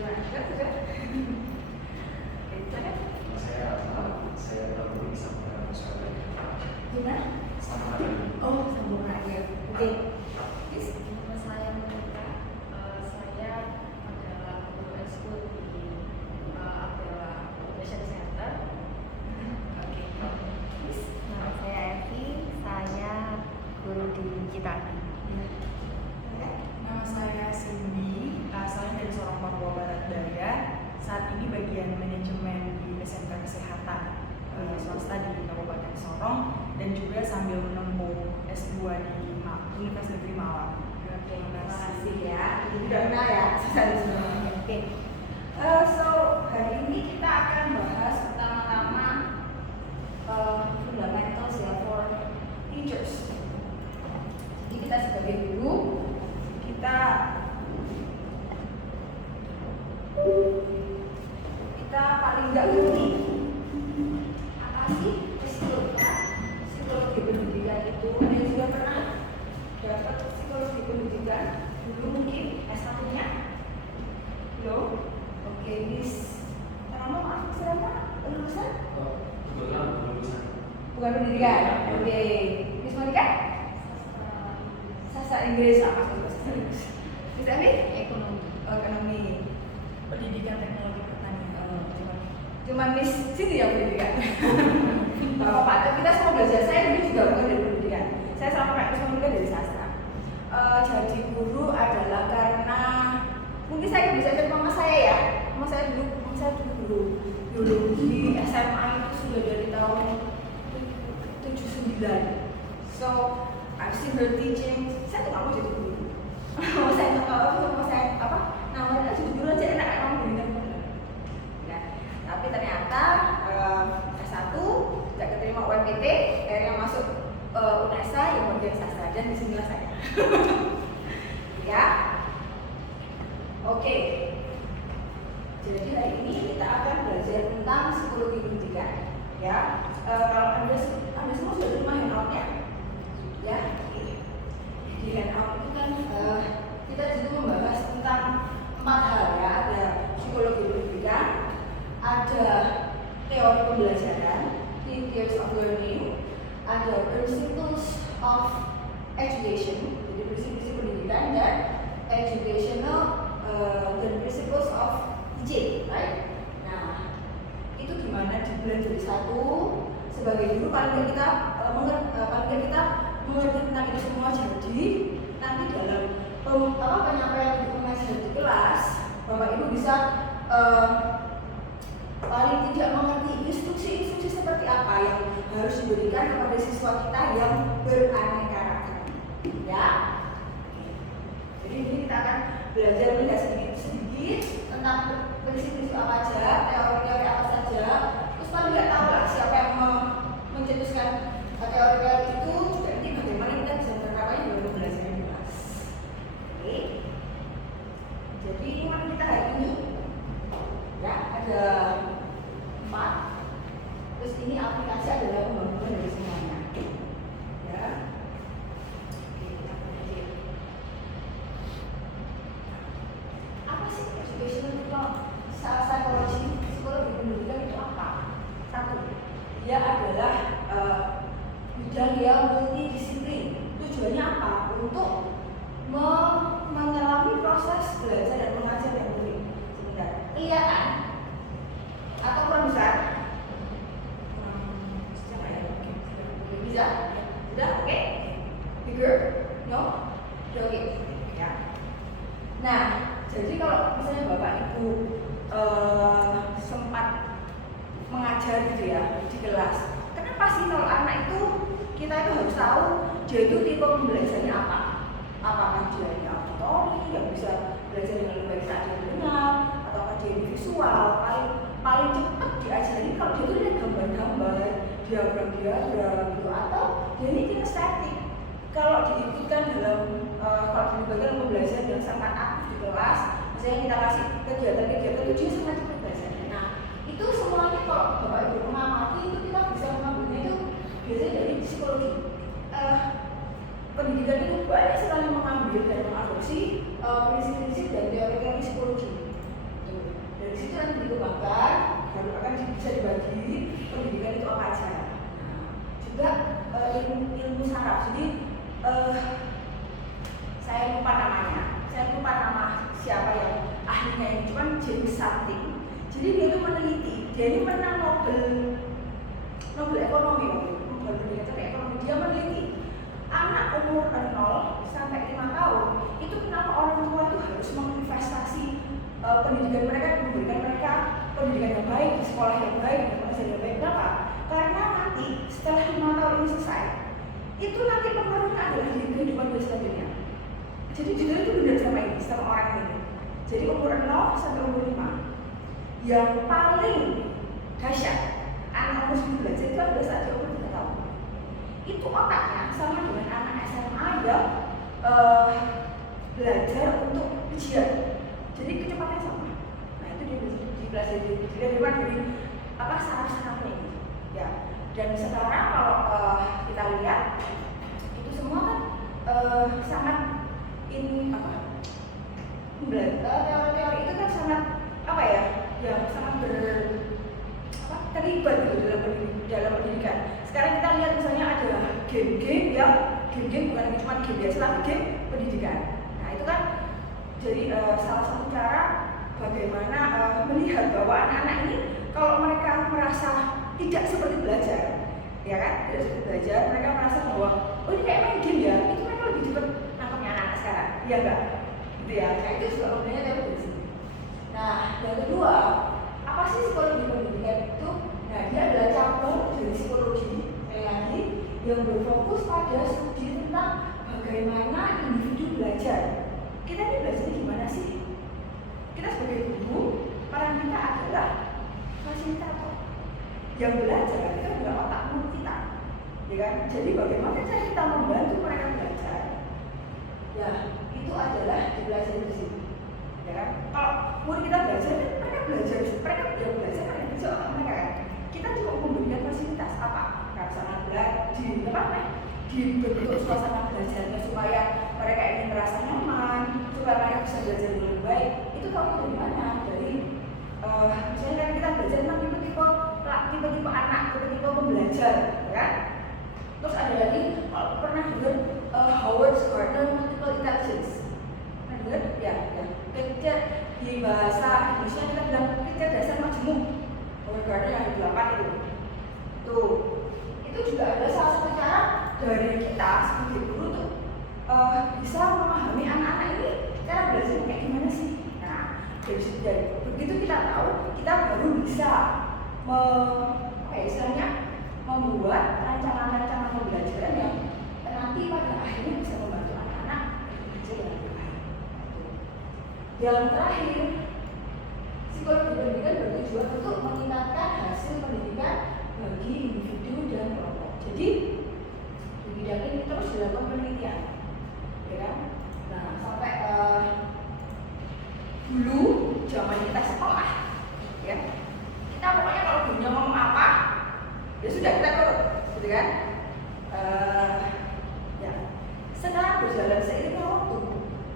Gimana? Sudah? Saya belum bisa mengenal soal Gimana? sama lagi. Oh, sambung aja. Oke. Nama saya Monica. Saya adalah guru ekskul di Abdella Operation Center. Oke. Nama saya Evi. Saya guru di Citati. Nama saya Cindy, asalnya dari Sorong, Papua Barat Daya. Saat ini bagian manajemen di SMK Kesehatan swasta di Kabupaten Sorong dan juga sambil menempuh S2 di Universitas Negeri Malang. Oke, terima kasih ya. Ini udah kenal ya, Oke. So hari ini kita akan bahas pertama-tama fundamentals ya for teachers. Jadi kita sebagai guru kita paling nggak ngerti apa sih psikologi pendidikan itu. Ada yang juga pernah dapat psikologi pendidikan dulu mungkin S1-nya? Belum? Oke, Miss Rama, lulusan? Kebetulan lulusan. Bukan pendidikan? Oke. Miss Monica? Sastra Inggris apa sih bahasa Inggris? Miss Evi? Ekonomi. Ekonomi. Pendidikan Teknologi Pertanian. Cuma Miss sini yang pendidikan. Gak apa-apa, tapi kita semua belajar. Saya dulu juga bukan dari pendidikan. Saya sama Kak Miss Monica dari sastra. Jadi guru adalah karena mungkin saya bisa cerita mama saya ya. Mama saya dulu guru biologi SMA itu sudah dari tahun 79. So I've seen her teaching. Saya tuh nggak mau jadi guru. Mama saya apa? Namanya jadi guru aja enak kamu guru. Nah, tapi ternyata S1 tidak keterima UMPT, akhirnya masuk UNESA yang bagian sastra dan disinilah saya. Ya, oke. Jadi hari ini kita akan belajar tentang psikologi pendidikan. Ya, kalau anda semua sudah terima handoutnya, ya. Di handout itu kan kita di situ membahas tentang 4 hal ya. Ada psikologi pendidikan, ada teori pembelajaran, theories of learning, ada principles of education, jadi prinsip-prinsip pendidikan, dan educational dan principles of teaching, right? Nah, itu gimana diblend jadi satu. Sebagai guru paling kita mengerti tentang itu semua. Jadi nanti dalam penyampaian untuk mengajar di kelas, Bapak Ibu bisa paling tidak mengerti instruksi-instruksi seperti apa yang harus diberikan kepada siswa kita yang beraneka ragam. Ya. Jadi ini kita akan belajar melihat sedikit tentang prinsip-prinsip apa aja, teori-teori apa saja. Terus paling nggak tahu lah siapa yang mencetuskan teori-teori itu, juga nanti bagaimana kita bisa menerapkannya dalam pembelajaran di kelas. Oke. Jadi ini mana kita hari ini? Ya, ada 4. Terus ini aplikasi adalah pembangunan dari semuanya. Ya. Oke, kita mulai. Apa sih educational psychology? Psikologi pendidikan itu apa? 1. Dia adalah bidang yang multidisiplin. Tujuannya apa? Untuk menyelami proses belajar dan mengajar yang unik. Sebentar. Kelihatan? Atau kurang besar? Bisa? Sudah? Oke? Bigger? No? Sudah oke? Ya. Nah, jadi kalau misalnya Bapak Ibu sempat mengajar gitu ya di kelas, kenapa sih kalau anak itu kita itu harus tahu dia itu tipe pembelajarannya apa? Apakah dia ini auditori yang bisa belajar dengan lebih baik saat dia dengar, ataukah dia ini visual? Paling cepat diajari kalau dia itu lihat gambar-gambar, diagram-diagram gitu, atau dia ini kinestetik. Kalau diikutkan kalau dilibatkan pembelajaran yang sangat aktif di kelas, misalnya kita kasih kegiatan-kegiatan itu dia sangat cepat belajarnya. Nah, itu semuanya kalau Bapak Ibu mengamati itu kita bisa mengambilnya itu biasanya dari psikologi. Pendidikan itu banyak sekali mengambil dan mengadopsi prinsip-prinsip dan teori-teori psikologi. James something. Jadi dia tuh meneliti, dia ini menang Nobel ekonomi, bukan pendidikan tapi ekonomi. Dia meneliti anak umur 0 sampai 5 tahun itu kenapa orang tua itu harus menginvestasi pendidikan mereka, memberikan mereka pendidikan yang baik, di sekolah yang baik, di masa yang baik. Kenapa? Karena nanti setelah 5 tahun ini selesai, itu nanti pengaruhnya adalah di kehidupan dia selanjutnya. Jadi judul itu benar sama ini, sama orang ini. Jadi umur 0 sampai umur 5 yang paling dahsyat anak umur 19 itu adalah saat dia umur 3 tahun. Itu otaknya sama dengan anak SMA yang belajar untuk ujian. Jadi kecepatannya sama. Nah itu dia dipelajari dari saraf-sarafnya ini. Ya. Dan sekarang kalau kita lihat itu semua kan sangat teori-teori itu kan sangat yang sangat terlibat gitu dalam pendidikan. Sekarang kita lihat misalnya ada game-game yang game bukan lagi cuma game biasa, tapi game pendidikan. Nah itu kan jadi salah satu cara bagaimana melihat bahwa anak-anak ini kalau mereka merasa tidak seperti belajar, ya kan, tidak seperti belajar, mereka merasa bahwa oh ini kayak main game ya, itu mereka lebih cepat nangkepnya anak-anak sekarang, iya enggak? Gitu ya. Nah itu juga sebenarnya teori dari sini. Nah yang kedua, apa sih psikologi pendidikan itu? Nah dia adalah cabang dari psikologi lagi yang berfokus pada studi tentang bagaimana individu belajar. Kita ini belajarnya gimana sih? Kita sebagai guru, peran kita adalah fasilitator yang belajar, itu adalah otak mulut kita, ya kan? Jadi bagaimana cara kita membantu mereka belajar? Ya, itu adalah dipelajari di sini, ya kan? Kalau murid kita belajar, mereka belajar yang belajar kan yang bisa otak mereka kan? Kita cuma memberikan fasilitas apa? Suasana belajar dibentuk suasana belajarnya supaya mereka ini merasa nyaman, supaya mereka bisa belajar dengan lebih baik. Itu tahu dari mana? Dari misalnya kan kita belajar tentang tipe-tipe anak, tipe-tipe pembelajar, ya kan? Terus ada lagi, kalau pernah dengar Howard Gardner Multiple Intelligence, pernah dengar? Ya. Di bahasa Indonesia kita bilang kecerdasan majemuk. Howard Gardner yang di 8 itu. Tuh, itu juga adalah salah satu cara dari kita sebagai guru tuh bisa memahami anak-anak ini cara belajar kayak gimana sih. Nah, dari begitu kita tahu, kita baru bisa membuat rancangan-rancangan pembelajaran yang nanti pada akhirnya bisa membantu anak-anak belajar dengan lebih baik. Yang terakhir, psikologi pendidikan bertujuan untuk meningkatkan hasil pendidikan bagi individu dan kelompok. Jadi di bidang ini terus dilakukan penelitian, ya kan? Nah sampai dulu zaman kita sekolah, ya kita pokoknya kalau gurunya ngomong apa, ya sudah kita turut, gitu kan? Ya setelah berjalan seiring waktu,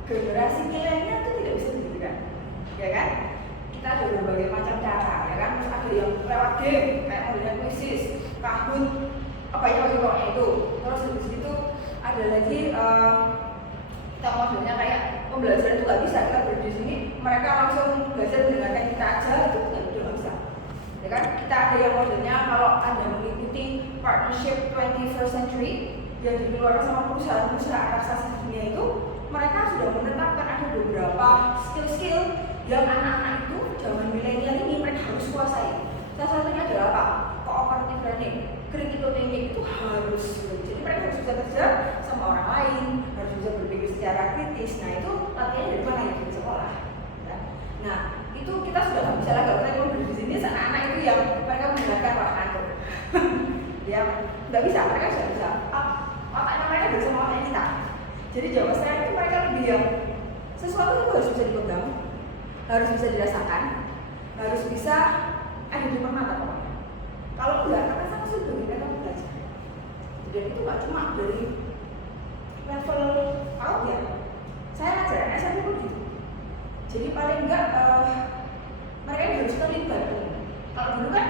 generasi milenial itu tidak bisa begitu kan, ya kan? Kita ada berbagai macam cara, ya kan? Terus ada yang lewat game, kayak modelnya kuisis, kahut, apa itu. Terus habis itu ada lagi kita modelnya kayak pembelajaran itu nggak bisa kita berdiri di sini, mereka langsung belajar mendengarkan kita aja, itu nggak bisa. Ya kan? Kita ada yang modelnya kalau Anda mengikuti partnership 21st century yang dikeluarkan sama perusahaan-perusahaan raksasa dunia itu, mereka sudah menetapkan ada beberapa skill-skill yang anak-anak itu zaman milenial ini mereka harus kuasai. Salah satunya adalah apa? Cooperative learning, critical thinking itu harus. Jadi mereka harus bisa kerja sama orang lain, harus bisa berpikir secara kritis. Nah itu latihannya dari mana ya? Di sekolah. Ya. Nah itu kita sudah nggak bisa lagi. Kita mau di sini anak-anak itu yang mereka menggunakan wahana itu. Ya nggak bisa, mereka sudah bisa. Otaknya mereka bersama otaknya kita. Jadi jawaban saya itu mereka lebih yang sesuatu itu harus bisa dipegang, harus bisa dirasakan, harus bisa ada di mata pokoknya. Kalau enggak, karena sangat sulit mereka belajar. Dan itu nggak cuma dari level out ya. Saya ngajarin SMP pun gitu. Jadi paling enggak mereka harus terlibat. Kalau dulu kan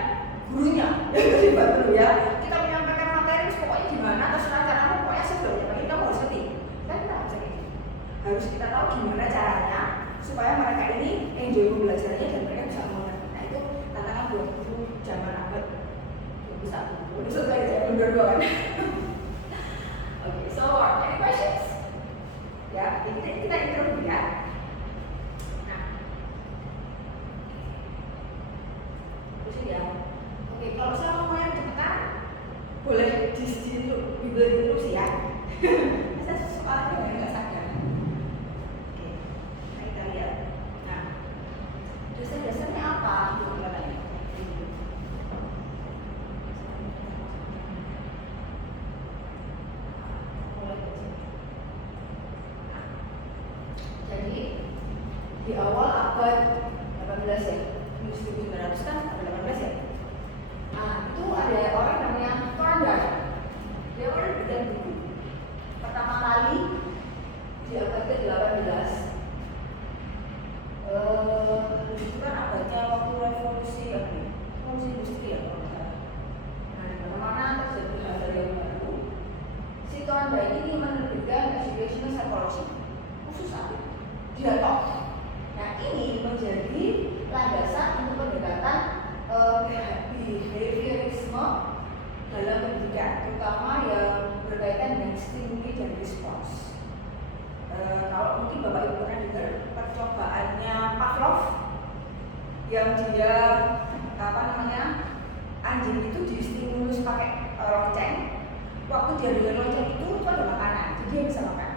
gurunya yang terlibat dulu ya. Kita menyampaikan materi pokoknya gimana, terserah cara pokoknya sebelumnya, tapi kamu harus ngerti. Kan kita harus ngerti. Harus kita tahu gimana caranya supaya mereka ini enjoy belajarnya dan mereka bisa mengerti. Nah itu tantangan buat guru zaman abad 21. Udah selesai saya berdua kan. Oke, so any questions? Ya, ini kita intro dulu ya. Nah, terus ya. Oke, kalau saya mau yang cepetan, boleh dibeli terus ya. Saya soalnya nggak sadar. Oke, nah kita lihat. Nah, dasar-dasarnya apa? Itu katanya. Jadi di awal abad 18 ya, 1900 kan abad 18 ya. Nah itu ada orang namanya Thorndike. Dia orang bikin buku. Pertama kali di abad ke-18. Itu kan abadnya waktu revolusi industri ya kalau nggak salah. Nah di mana-mana terjadi hal-hal yang baru. Si Thorndike ini menerbitkan Educational Psychology khusus satu. Dia top. Nah ini menjadi landasan untuk pendekatan behaviorisme dalam pendidikan, terutama yang berkaitan dengan stimuli dan respons. Kalau mungkin Bapak Ibu pernah dengar percobaannya Pavlov yang dia anjing itu distimulus pakai lonceng. Waktu dia dengar lonceng itu ada makanan, jadi dia bisa makan.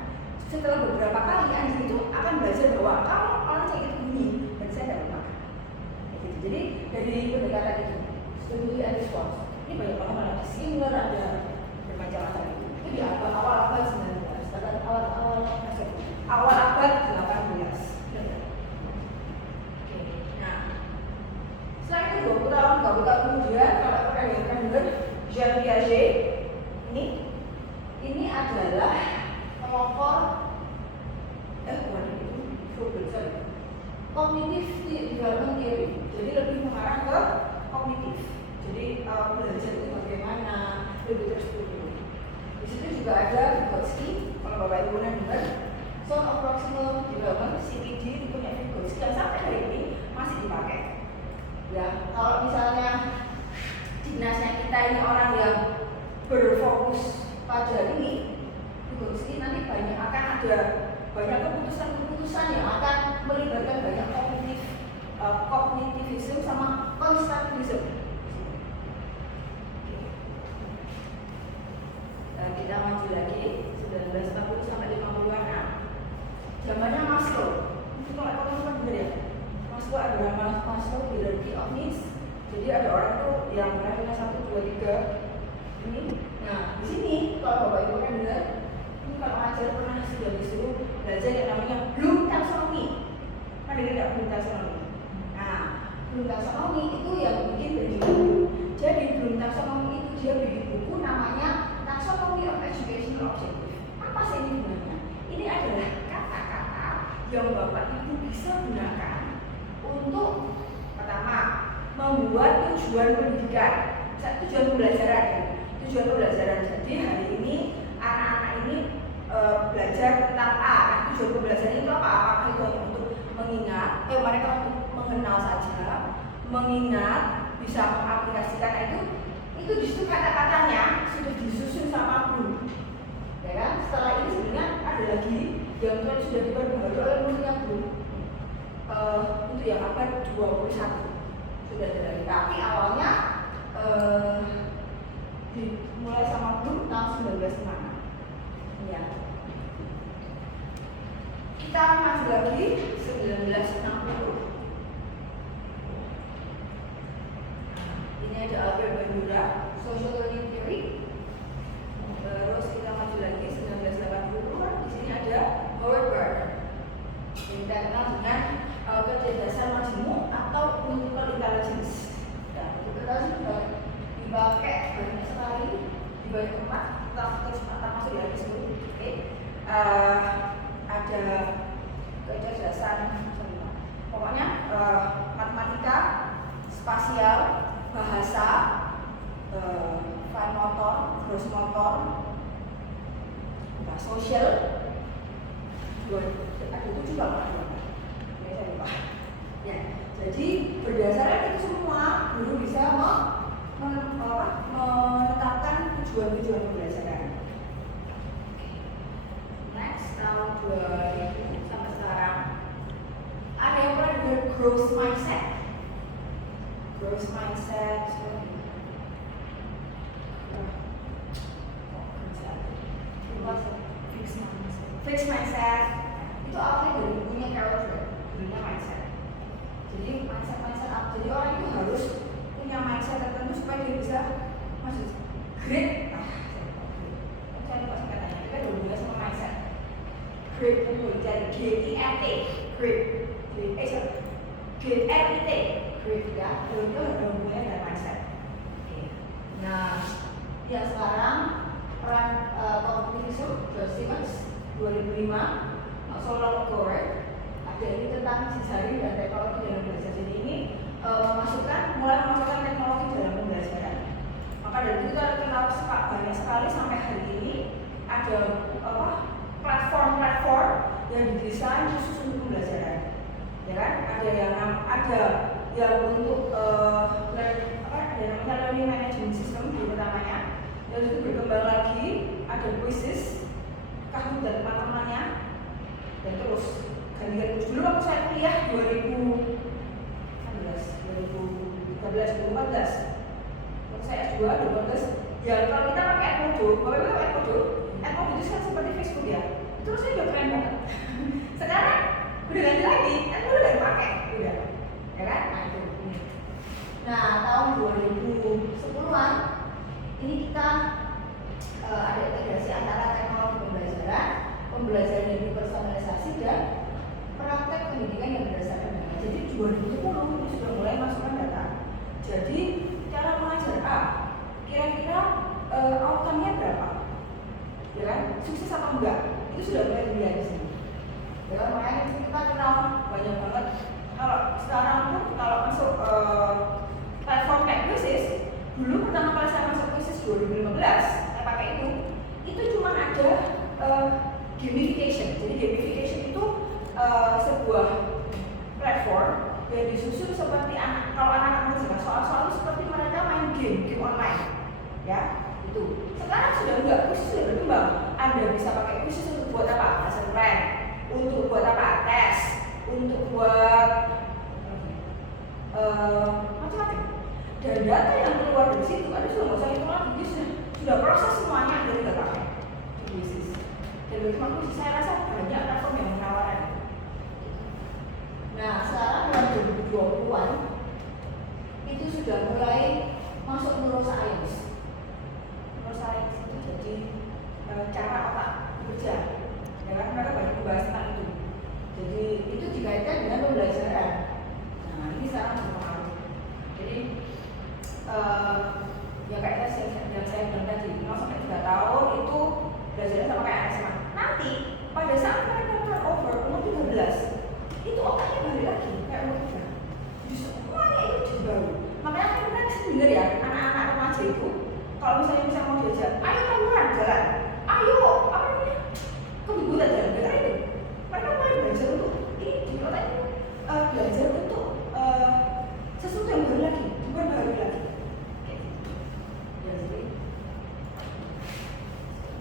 Setelah beberapa kali anjing itu akan belajar bahwa kalau lonceng itu bunyi dan saya dapat makan. Jadi dari pendekatan itu stimuli and response ini banyak banget ada similar, ada bermacam-macam itu di awal abad 19 awal abad 18. Oke, nah setelah itu 20 tahun kemudian kalau pernah dengar Jean Piaget ini adalah kelompok cognitive development theory, jadi lebih mengarah ke kognitif. Jadi belajar itu bagaimana, lebih terstruktur. Di situ juga ada Vygotsky, kalau Bapak Ibu pernah dengar, Zone of Proximal Development (CPD) itu punya Vygotsky yang sampai hari ini masih dipakai. Ya, kalau misalnya dinasnya kita ini orang yang berfokus pada ini, Vygotsky nanti akan ada banyak keputusan-keputusan yang akan melibatkan banyak kognitivisme sama konstruktivisme. Kita maju lagi 1940 sampai 50-an. Nah, zamannya Maslow. Itu kalau teman-teman dengar ya, Maslow adalah Maslow hierarchy of needs. Jadi ada orang tuh yang levelnya 1, 2, 3 ini. Nah, di sini kalau Bapak Ibu kan dengar, ini kalau ngajar pernah sudah disuruh belajar yang namanya Bloom taxonomy. Kan dengar nggak Bloom taxonomy? Nah, Bloom taxonomy itu yang bikin buku. Jadi Bloom taxonomy itu dia bikin buku namanya Taxonomy of Educational Objective. Apa sih ini gunanya? Ini adalah kata-kata yang Bapak Ibu bisa gunakan untuk pertama membuat tujuan pendidikan, tujuan pembelajaran. Tujuan pembelajaran. Jadi hari ini anak-anak ini belajar tentang A. Nah, tujuan pembelajaran itu apa? Apakah itu hanya untuk mengingat? Mereka untuk mengenal saja, mengingat, bisa mengaplikasikan. Nah, itu di situ kata-katanya sudah disusun sama Bloom. Ya kan? Setelah ini sebenarnya ada lagi yang sudah diperbaharui oleh menurutnya Bloom untuk yang abad 21 sudah ada lagi. Tapi awalnya dimulai sama Bloom tahun 1956. Ya. Kita maju lagi 1960. Ini ada Albert Bandura, Social Learning Theory. Terus kita maju lagi 1980. Di sini ada Howard Gardner. Yang kita kenal dengan kecerdasan majemuk atau multiple intelligence. Dan multiple intelligence dipakai banyak sekali di banyak tempat. Terus masuk di hadis dulu. Oke. Ada kecerdasan, pokoknya matematika, spasial, bahasa, fine motor, gross motor, sosial, ada 7 banget. Jadi berdasarkan itu semua, guru bisa menetapkan tujuan-tujuan pembelajaran. Next, tahun 2000 sampai sekarang ada yang pernah dengar growth mindset? Growth mindset fixed mindset itu apa dari bukunya Carol Dweck, bukunya mindset. Jadi mindset apa? Jadi orang itu harus punya mindset tertentu supaya dia bisa masuk great. Saya lupa singkatannya. Kita udah mulai sama mindset. Great itu dari GIT, great. GRIT, great ya. Itu udah mulai dari mindset. Nah, yang sekarang peran kognitif John Stevens 2005 Solo Core ada ini tentang jejaring dan teknologi dalam belajar. Jadi ini mulai memasukkan teknologi dalam pembelajaran. Maka dari itu kita kenal banyak sekali sampai hari ini ada platform-platform yang didesain khusus untuk pembelajaran, ya kan? Ada yang untuk learning management system di pertamanya, dan itu berkembang lagi ada quizzes, Kahoot dan teman-temannya, dan terus ganti-ganti. Dulu waktu saya kuliah 2014, waktu saya S2 2014, ya kalau kita pakai Edmodo, Bapak Ibu Edmodo itu kan seperti Facebook ya, terus saya udah keren banget. Sekarang udah ganti lagi, Edmodo udah dipakai, udah, ya kan? Nah itu. Nah tahun 2010-an ini kita ada integrasi antara teknologi pembelajaran yang dipersonalisasi dan praktek pendidikan yang berdasarkan data. Jadi 2010 ini sudah mulai masukkan data. Jadi cara mengajar A, kira-kira outcome-nya berapa? Ya kan? Sukses atau enggak? Itu sudah mulai dilihat di sini. Ya kan? Makanya kita kenal banyak banget. Kalau sekarang pun kalau masuk platform kayak Quizzes, dulu pertama kali saya masuk Quizzes 2015, saya pakai itu cuma ada gamification. Jadi gamification itu sebuah platform yang disusun seperti kalau anak-anak mengerjakan soal-soal seperti mereka main game online, ya itu. Sekarang sudah enggak, khusus sudah berkembang. Anda bisa pakai khusus untuk buat apa? Lesson plan, untuk buat apa? Tes, untuk buat macam-macam. Dan data yang keluar dari situ, Anda sudah nggak usah hitung lagi, sudah proses semuanya, Anda tinggal pakai. Dan bagaimana saya rasa banyak platform yang menawarkan. Nah sekarang dalam 2020-an itu sudah mulai masuk neuroscience. Neuroscience itu jadi cara otak bekerja. Ya kan mereka banyak membahas tentang itu. Jadi itu dikaitkan dengan pembelajaran. Nah ini sekarang berpengaruh. Jadi ya kayak yang saya bilang tadi, 0 sampai 3 tahun itu belajarnya sama kayak SMA. Nanti pada saat mereka turnover umur 13, itu otaknya balik lagi kayak umur 3. Jadi semuanya itu jadi baru. Makanya kita dengar ya anak-anak remaja itu, kalau misalnya mau diajak, ayo tawuran jalan, ayo apa namanya kebutuhan jalan, betul itu. Mereka mulai belajar untuk ini di otaknya belajar untuk sesuatu yang baru lagi, bukan baru lagi.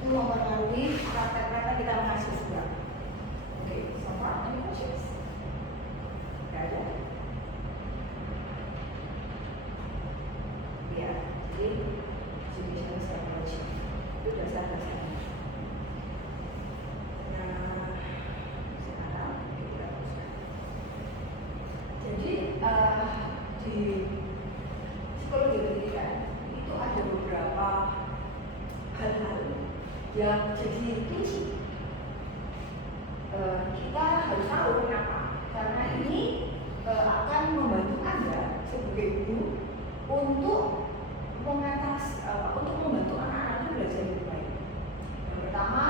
Itu mempengaruhi praktek-praktek kita mahasiswa. Oke, so far any questions? Gak ada? Ya, jadi educational psychology itu dasar-dasarnya. Nah, sekarang kita teruskan. Jadi di psikologi pendidikan itu ada beberapa hal-hal yang jadi kunci. Kita harus tahu kenapa, karena ini akan membantu Anda sebagai guru untuk untuk membantu anak-anak belajar lebih baik. Yang pertama,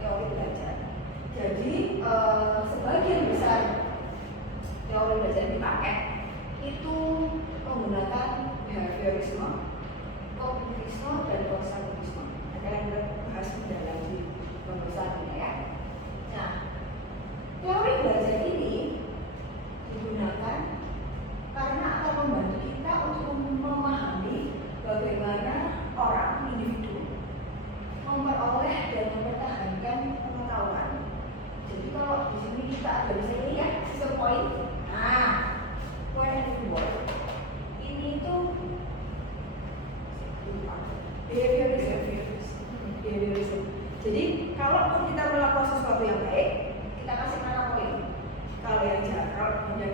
teori belajar. Jadi sebagian besar teori belajar yang dipakai itu menggunakan behaviorisme, kognitivisme, dan konstruktivisme. Ada yang kita bahas mendalam di pembahasan ini ya. Nah, teori belajar ini digunakan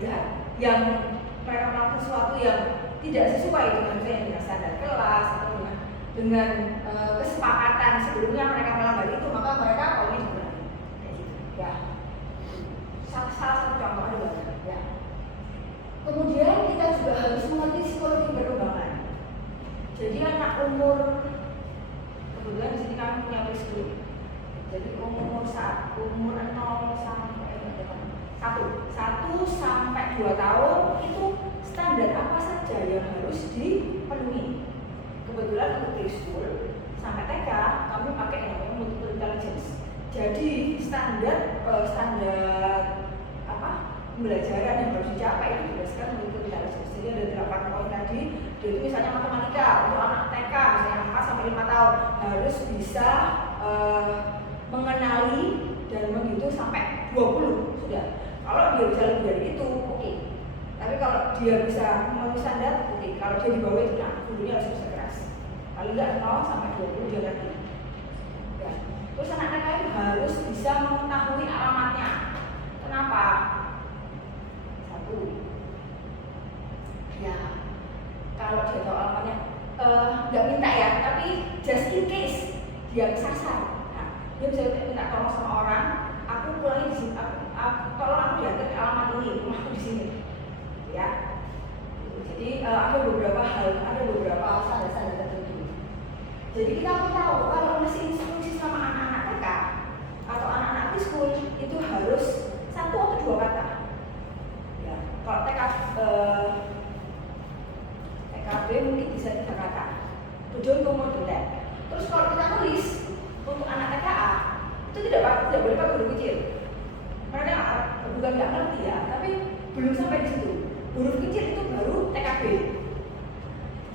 berbeda, yang mereka melakukan sesuatu yang tidak sesuai dengan standar kelas atau dengan kesepakatan sebelumnya mereka melanggar itu, maka mereka poinnya dikurangi. Kayak gitu. Ya. Salah satu contoh ada banyak. Ya. Kemudian kita juga harus mengerti psikologi perkembangan. Jadi anak umur, kebetulan di sini kami punya preschool. Jadi umur 0 sampai 1 sampai 2 tahun itu standar apa saja yang harus dipenuhi. Kebetulan untuk preschool sampai TK kami pakai yang namanya multiple intelligence. Jadi standar apa pembelajaran yang harus dicapai itu berdasarkan multiple intelligence. Jadi ada 8 poin tadi. Jadi misalnya matematika untuk anak TK misalnya 4 sampai 5 tahun harus bisa mengenali dan menghitung sampai 20 sudah. Kalau dia bisa lebih dari itu, oke. Tapi kalau dia bisa memenuhi standar, oke. Kalau dia di bawah itu, nah gurunya harus bisa keras. Kalau enggak 0 sampai 20 dia lagi. Ya. Terus anak TK itu harus bisa mengetahui alamatnya. Kenapa? 1. Ya, kalau dia tahu alamatnya, nggak minta ya, tapi just in case dia kesasar. Dia bisa minta tolong sama orang, aku pulangin di sini, tolong aku diantar ke alamat ini, rumahku di sini, ya. Jadi ada beberapa standar tertentu. Jadi kita tahu kalau ngasih instruksi sama anak-anak TK atau anak-anak preschool itu harus 1 atau 2 kata. Ya, kalau TKB mungkin bisa 3 kata. Tujuan kemudian. Terus kalau kita tulis untuk anak TKA itu tidak boleh pakai huruf kecil. Mereka bukan nggak ngerti ya, tapi belum sampai di situ. Huruf kecil itu baru TKB.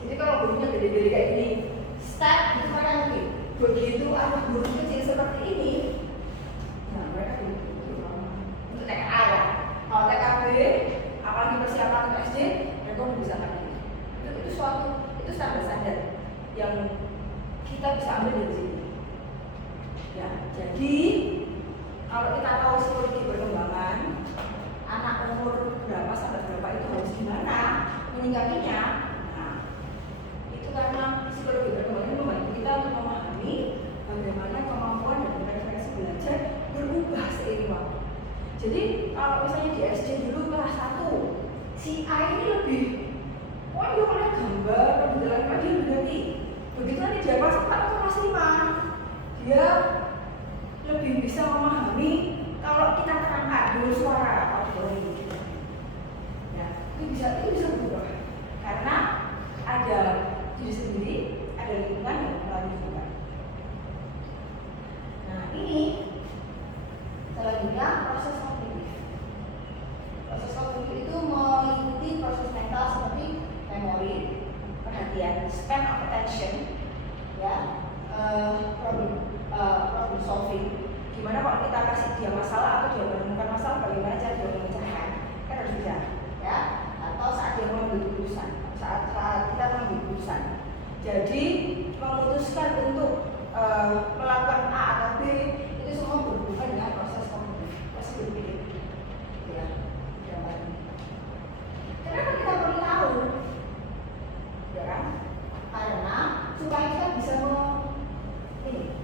Jadi kalau hurufnya gede-gede kayak gini, start itu mereka ngerti. Begitu ada huruf kecil seperti ini, nah mereka untuk TKA ya. Kalau TKB, apalagi persiapan untuk SD, mereka udah bisa ngerti. Itu standar-standar yang kita bisa ambil dari sini. Ya, jadi kalau kita tahu psikologi perkembangan, anak umur berapa sampai berapa itu harus gimana menyikapinya. Nah, itu karena psikologi perkembangan membantu kita untuk memahami bagaimana kemampuan dan preferensi belajar berubah seiring waktu. Jadi kalau misalnya di SD dulu kelas 1, si A ini lebih, dia pakai gambar, berjalan lagi dia berarti. Begitu nanti dia kelas 4 atau kelas 5, dia lebih bisa memahami kalau kita terangkat dulu suara atau ini. Ya, itu bisa berubah karena ada diri sendiri, ada lingkungan yang melalui juga. Nah ini selanjutnya proses kognitif. Proses kognitif itu mengikuti proses mental seperti memori, perhatian, span of attention, ya, problem solving. Gimana kalau kita kasih dia masalah atau dia menemukan masalah, bagaimana cara dia memecahkan, kan harus bisa, ya. Atau saat dia mengambil keputusan, saat kita mengambil keputusan. Jadi memutuskan untuk melakukan A atau B itu semua berhubungan dengan proses kognitif, proses berpikir. Ya, kenapa kita perlu tahu? Ya kan? Karena supaya kita bisa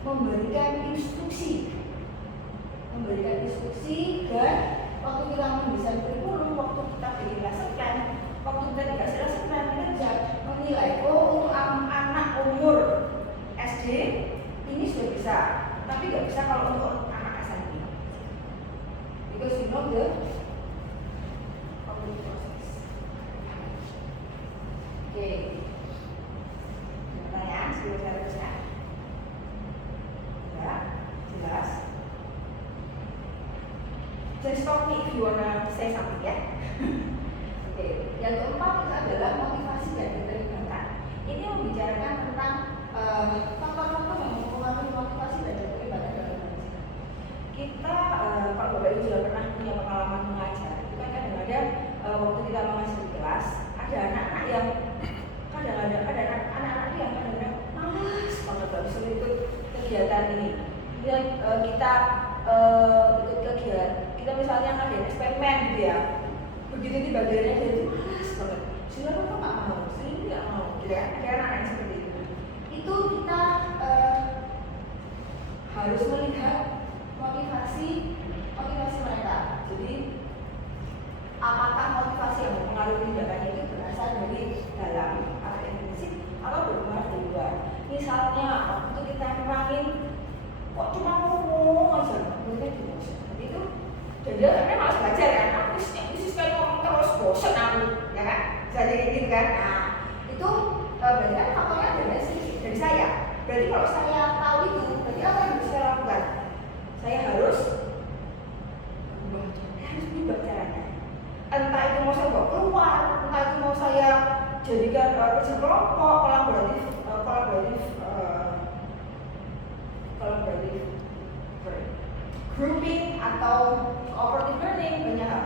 memberikan instruksi dan waktu kita mendesain kurikulum, waktu kita bikin lesson plan, waktu kita dikasih lesson plan, kita bisa menilai untuk anak umur SD ini sudah bisa, tapi nggak bisa kalau untuk anak SMP, because you know the cognitive process. Oke, pertanyaan sebelum saya teruskan. Jelas. Just stop me if you wanna say something, ya. Oke. Yang keempat itu adalah motivasi dan keterlibatan. Ini membicarakan tentang faktor-faktor yang mempengaruhi motivasi dan keterlibatan dalam belajar. Kita kalau Bapak Ibu sudah pernah punya pengalaman mengajar, itu kan kadang-kadang waktu kita mengajar di kelas ada anak-anak yang kadang-kadang malas banget gak bisa ikut kegiatan ini. Kita ikut kegiatan, kita misalnya ngadain eksperimen gitu ya, begitu di bagiannya dia itu malas banget, sila apa nggak mau, sila ini nggak mau, gitu kan? Ada anak yang seperti itu. Itu kita harus melihat motivasi mereka. Jadi apakah motivasi yang mempengaruhi tindakannya itu berasal dari dalam atau intrinsik atau berpengaruh dari luar. Misalnya waktu kita nerangin kok cuma ngomong aja, mereka emosi. Itu dan dia akhirnya malas belajar kan? Aku sih sekali ngomong terus bosan aku, ya kan? Jadi gitu kan? Nah itu berarti kan faktornya dari saya. Berarti kalau saya tahu itu, berarti apa yang bisa saya lakukan? Saya harus berubah caranya. Entah itu mau saya bawa keluar, entah itu mau saya jadikan kerja kelompok, kolaboratif grouping atau cooperative learning, banyak hal,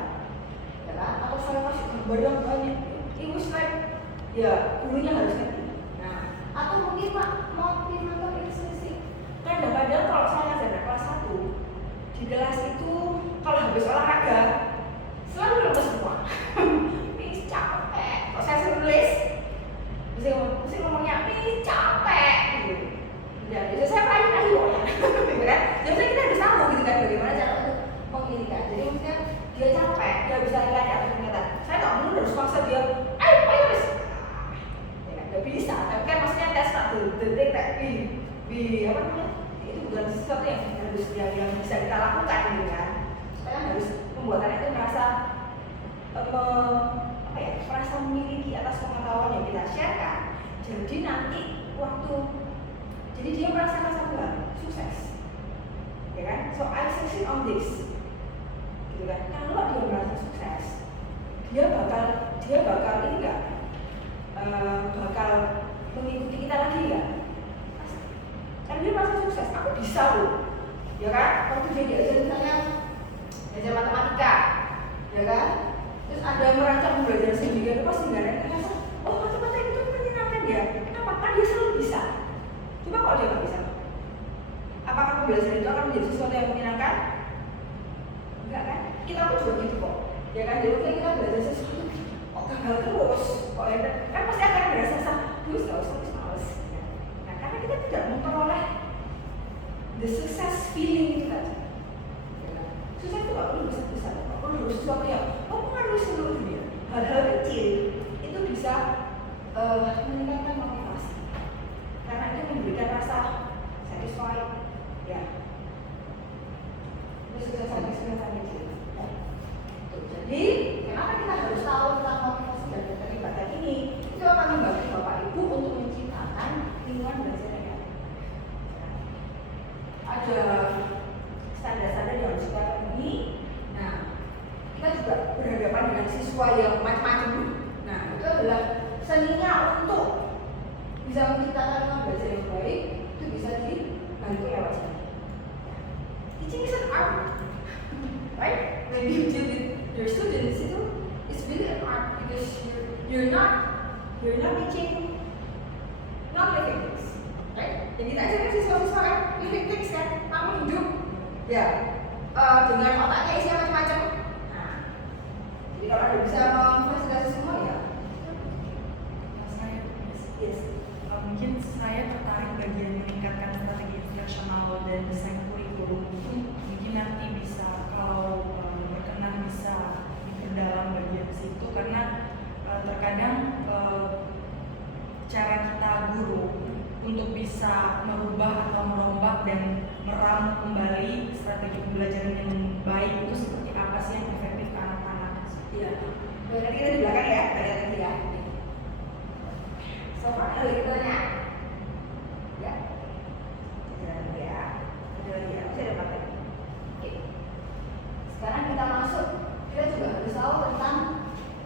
ya kan? Atau saya kasih gambar yang banyak, it was like ya gurunya harus ngerti. Nah, atau mungkin motivator intrinsik. Kadang-kadang kalau saya ngajar kelas 1 di kelas itu kalau habis olahraga selalu lemes semua. Miss capek. Kalau saya suruh nulis, mesti ngomongnya Miss capek gitu. Ya, jadi saya kayu ya, gitu kan? Jadi kita harus tahu gitu kan bagaimana cara untuk menginginkan. Jadi maksudnya dia capek, dia bisa lihat atau ternyata. Saya nggak perlu harus paksa dia, ayo Miss. Ya, nggak bisa. Tapi kan maksudnya tes tak detik apa namanya? Itu bukan sesuatu yang harus yang bisa kita lakukan gitu kan. Kita harus membuat anak itu merasa merasa memiliki atas pengetahuan yang kita sharekan. Jadi nanti jadi dia merasa sukses, ya kan? So I succeed on this, gitu kan? Kalau dia merasa sukses, dia bakal ini nggak, bakal mengikuti kita lagi nggak? Kan dia merasa sukses, aku bisa loh, ya kan? Waktu dia diajar misalnya belajar matematika, ya kan? Terus ada merancang belajar sendiri, pasti nggak ada yang merasa, oh matematika itu menyenangkan ya. Kenapa? Kan dia selalu bisa. Coba kalau dia nggak bisa, apakah pembelajaran itu akan menjadi sesuatu yang menyenangkan? Enggak kan? Kita pun juga gitu kok, ya kan? Jadi kalau kita belajar sesuatu, kok gagal terus, kok ya kan pasti akan merasa terus nggak usah males. Nah karena kita tidak memperoleh the success feeling itu tadi. Sukses itu nggak perlu besar-besar, nggak perlu sesuatu yang mengaruhi seluruh dunia. Hal-hal kecil itu bisa meningkatkan motivasi, karena itu memberikan rasa satisfied, ya. Itu suksesan kecil. Jadi kenapa kita harus tahu tentang motivasi dan keterlibatan ini? Itu akan membantu Bapak Ibu untuk menciptakan lingkungan belajar yang baik. Ada standar-standar yang harus kita penuhi. Nah, kita juga berhadapan dengan siswa yang macam-macam. Nah, itu adalah seninya untuk bisa menciptakan lingkungan belajar yang baik. Itu bisa dibantu lewat sini. Teaching is an art, right? When you deal with your students, it's really an art because you're not teaching non-living things, right? Jadi kita ajarkan siswa-siswa kan living things kan, kamu hidup, ya. Dengan otaknya isinya macam-macam. Nah, jadi kalau ada bisa memfasilitasi semua ya. Yes. Mungkin saya tertarik bagian meningkatkan strategi instructional dan desain kurikulum. Mungkin nanti bisa kalau berkenan bisa diperdalam bagian situ karena terkadang cara kita guru untuk bisa merubah atau merombak dan meramu kembali strategi pembelajaran yang baik itu seperti apa sih yang efektif ke anak-anak? Iya. Nanti kita di belakang ya, tadi ya. So far ada lagi pertanyaan? Ya. Masih ada 4 lagi. Oke. Sekarang kita masuk. Kita juga harus tahu tentang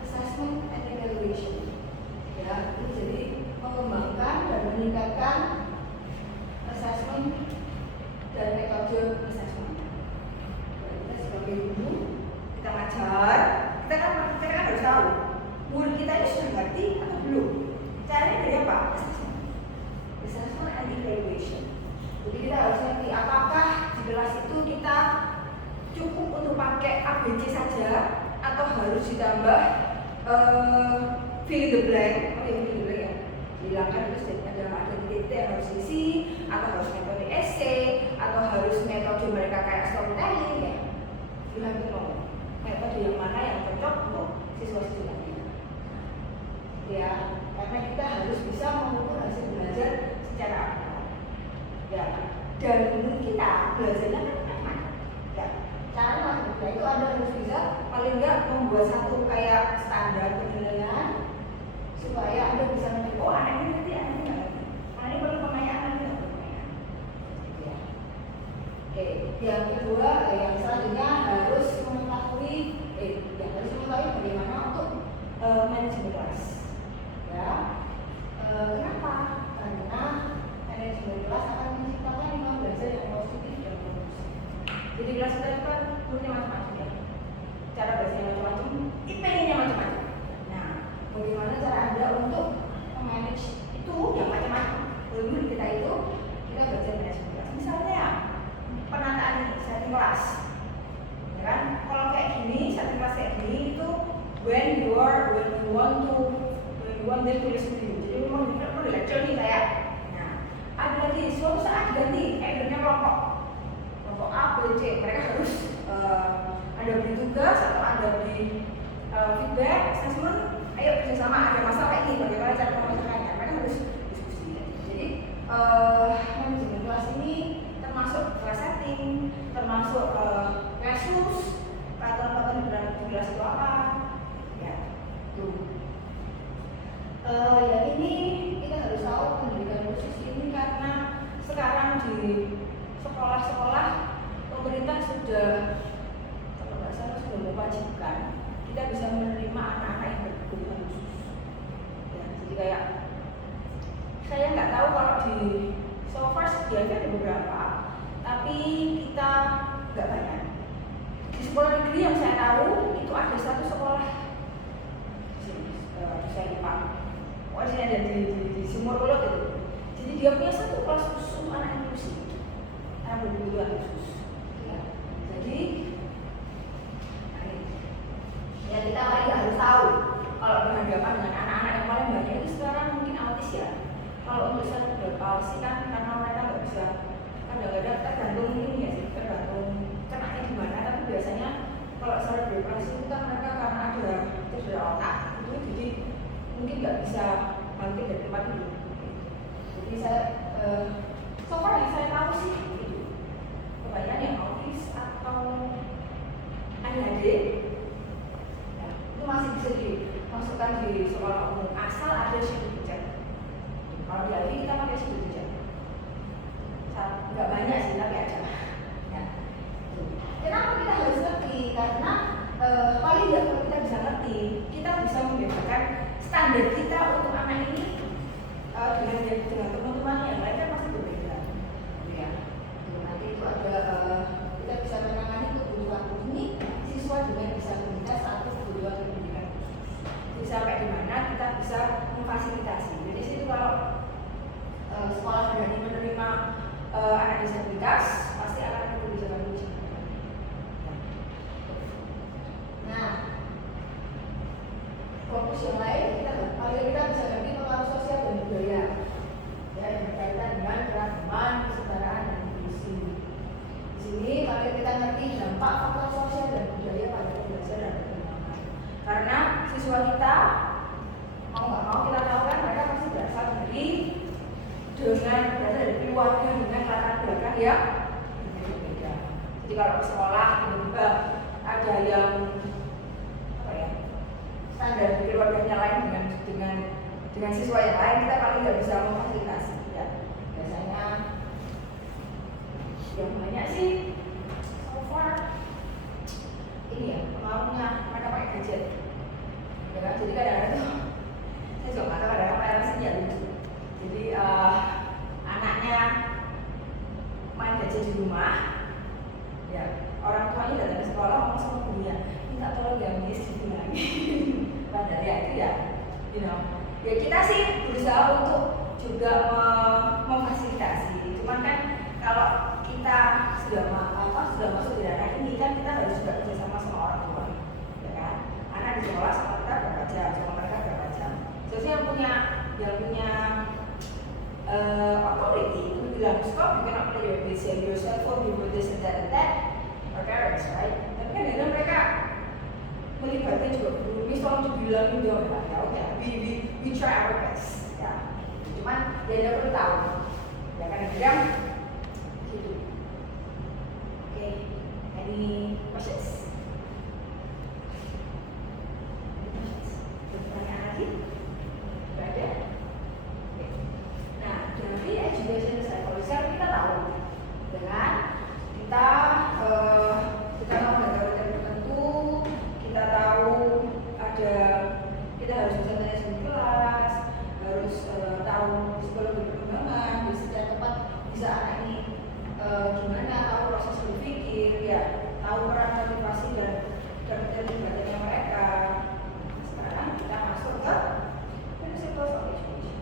assessment and evaluation. Ya, ini jadi mengembangkan dan meningkatkan assessment dan metode assessment. Kita sebagai guru, kita ngajar, kita kan harus tahu harus ditambah fill in the blank. Oh ya, fill in the blank ya, hilangkan terus ada titik-titik yang harus diisi, atau harus metode essay, atau harus metode mereka kayak storytelling ya. You have to know metode yang mana yang cocok untuk siswa-siswa kita. Ya, karena kita harus bisa mengukur hasil belajar secara akurat. Ya, dan kita belajarnya kan ya, caranya maksudnya itu Anda harus bisa paling nggak membuat satu kayak standar penilaian supaya Anda bisa menilai, oh anak ini ngerti, anak ini nggak ngerti, anak ini perlu pengayaan, anak ini nggak perlu pengayaan. Ya. Oke, yang kedua, yang selanjutnya harus mengetahui, bagaimana untuk manajemen kelas. Ya, kenapa? Karena manajemen kelas akan menciptakan lingkungan belajar yang positif dan kondusif. Jadi kelas kita itu kan punya macam-macam ya, cara belajarnya macam-macam, pengennya macam-macam. Nah, bagaimana cara Anda untuk memanage itu yang macam-macam? Belum kita itu kita belajar manajemen kelas. Misalnya penataan ini, setting kelas, ya kan? Kalau kayak gini, setting kelas kayak gini itu when you want them to listen to you. Jadi memang di lecture nih kayak, nah ada lagi suatu saat ganti, akhirnya kelompok A, B, C, mereka harus ada beri tugas atau ada beri feedback, assessment, ayo kerjasama, ada masalah ini, bagaimana cara memecahkannya, mereka harus diskusi. Jadi manajemen kelas ini termasuk kelas setting, termasuk class rules, peraturan di kelas itu apa, ya, tuh. Yang ini kita harus tahu pendidikan khusus ini karena sekarang di sekolah-sekolah pemerintah sudah, kalau nggak salah sudah mewajibkan kita bisa menerima anak-anak yang berkebutuhan khusus. Ya, jadi kayak saya nggak tahu kalau di so far sedianya ada beberapa, tapi kita nggak banyak. Di sekolah negeri yang saya tahu itu ada satu sekolah saya lupa. Oh, sini ada di Sumur Pulau gitu. Jadi dia punya satu kelas khusus untuk anak inklusi, anak berkebutuhan khusus. Ya. Jadi, ya kita harus tahu kalau berhadapan dengan anak-anak yang paling banyak itu sekarang mungkin autis ya. Kalau untuk cerebral palsy kan karena mereka nggak bisa, kadang-kadang tergantung ini ya sih, tergantung kenanya di mana. Tapi biasanya kalau cerebral palsy itu kan mereka karena ada cedera otak itu jadi mungkin nggak bisa bangkit dari tempat tidur. Jadi saya so far yang saya tahu sih itu kebanyakan yang autis atau ADHD ya, itu masih bisa dimasukkan di sekolah umum asal ada shadow teacher. Kalau di ADHD kita pakai shadow teacher, nggak banyak sih tapi ada ya. Kenapa kita harus ngerti? Karena paling nggak kalau kita bisa ngerti, kita bisa membedakan standar kita untuk anak ini dengan teman-teman yang lain kan pasti berbeda, ya. Nanti itu ada kita bisa menangani kebutuhan ini siswa dengan disabilitas atau kebutuhan pendidikan khusus. Jadi sampai di mana kita bisa memfasilitasi. Jadi situ kalau sekolah berani menerima anak disabilitas pasti akan ada kebijakan-kebijakan. Nah, fokus yang lain kita bisa ngerti pengaruh sosial dan budaya ya, yang berkaitan dengan keragaman, kesetaraan dan inklusi. Di sini mari kita ngerti dampak faktor sosial dan budaya pada pembelajaran dan perkembangan. Karena siswa kita mau nggak mau kita tahu kan mereka pasti berasal dari keluarga dengan latar belakang yang berbeda. Jadi kalau ke sekolah tiba-tiba ada yang standar di keluarganya lain dengan siswa yang lain, kita paling nggak bisa memfasilitasi ya. Biasanya yang banyak sih so far ini ya pengaruhnya mereka pakai gadget ya kan. Jadi kadang-kadang tuh saya juga nggak tahu kadang-kadang mereka sih ya lucu. Jadi anaknya main gadget di rumah ya, orang tuanya datang ke sekolah ngomong sama gurunya, minta tolong ya miss dibilangin. Padahal ya itu ya, ya kita sih berusaha untuk juga memfasilitasi. Cuman kan kalau kita sudah masuk di ranah ini kan kita harus juga kerjasama sama orang tua, ya kan? Anak di sekolah sama kita berapa jam, sama mereka berapa jam. Jadi yang punya authority itu bilang stop, you cannot play your cell phone before this and that, our parents, right? Tapi kan kadang mereka melibatkan juga guru, misalnya dibilangin dong, ya udah, we try our best, ya. Cuman dia tidak perlu tahu, ya kadang-kadang gitu. Oke, any questions? Pertanyaan lagi? Tidak ada? Oke. Nah, dari education psychology kita tahu dengan kita tahu metode tertentu, kita tahu ada kita harus bisa manajemen kelas, harus tahu psikologi perkembangan, di setiap tempat bisa anak ini gimana, tahu proses berpikir, ya, tahu peran motivasi dan keterlibatannya mereka. Sekarang kita masuk ke principles of education.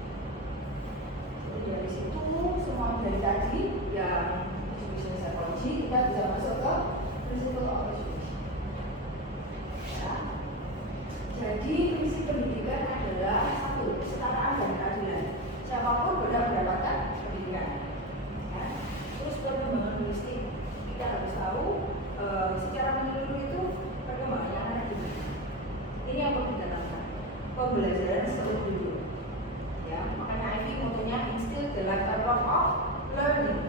Jadi dari situ semua dari tadi yang education psychology kita bisa masuk ke principles of education. Ya. Jadi prinsip pendidikan adalah satu, kesetaraan dan keadilan. Siapapun berhak mendapatkan pendidikan. Ya. Terus perkembangan holistik, kita harus tahu secara menyeluruh itu perkembangan anak ini. Ini yang perlu ditanamkan. Pembelajaran seumur hidup. Ya, makanya IB motonya instill the lifetime love of learning.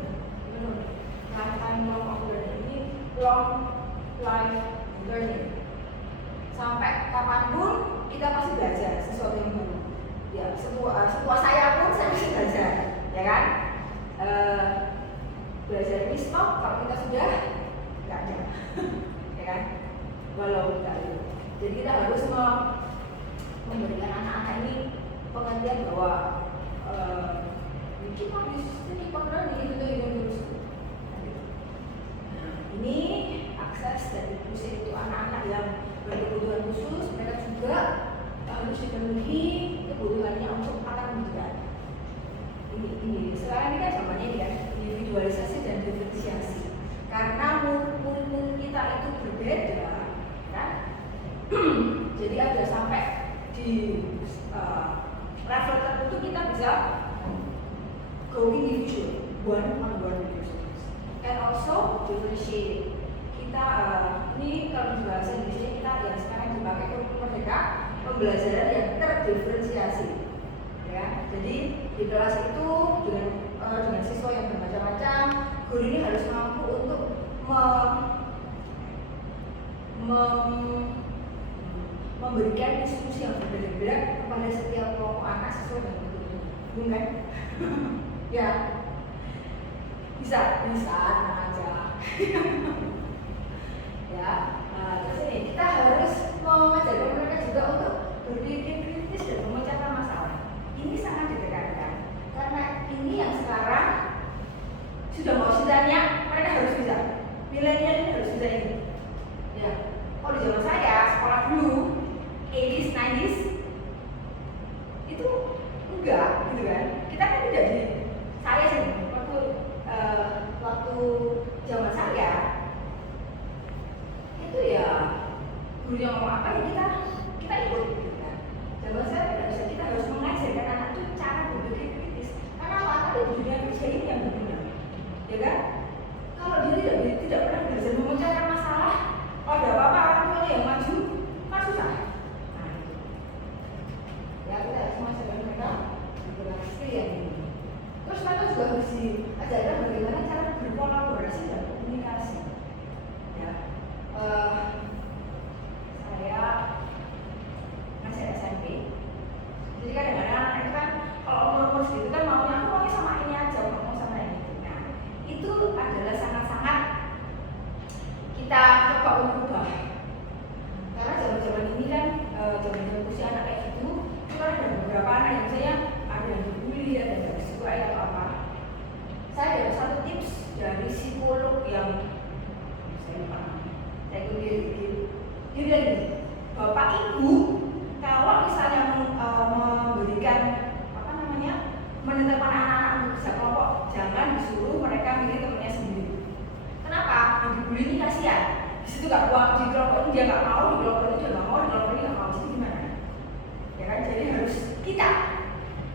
Lifetime love of learning ini long life learning. Sampai kapanpun kita pasti belajar sesuatu yang baru. Ya, setua saya pun saya masih belajar, ya kan? Belajar ini stop kalau kita sudah nggak ada, ya kan? Walau kita itu. Jadi kita harus memberikan anak-anak ini pengertian bahwa kita bisa learning itu terus. Nah, ini akses dan inklusi itu anak-anak yang berkebutuhan khusus, mereka juga harus dipenuhi kebutuhannya untuk akar pendidikan. Ini sekarang ini kan zamannya ini kan individualisasi dan diferensiasi. Karena murid-murid kita itu berbeda, kan? Jadi ada sampai di level tertentu kita bisa go individual, one individual, and also differentiating. Kita ini kalau di bahasa Indonesia kita yang sekarang dipakai kurikulum merdeka, pembelajaran yang terdiferensiasi, ya. Jadi di kelas itu dengan siswa yang bermacam-macam, guru ini harus mampu untuk memberikan instruksi yang berbeda-beda kepada setiap kelompok anak sesuai dengan kebutuhan, bukan? Ya, bisa tenang aja. Ya, terus ini kita harus mengajarkan mereka juga untuk berpikir kritis dan memecahkan masalah. Ini sangat ditekankan karena ini yang sekarang sudah mau ditanya, mereka harus bisa. Milenial ini harus bisa ini. Ya, kalau di zaman saya sekolah dulu 80s, 90s itu enggak, gitu kan? Kita kan tidak di saya sih waktu zaman saya itu ya guru yang ngomong apa ya kita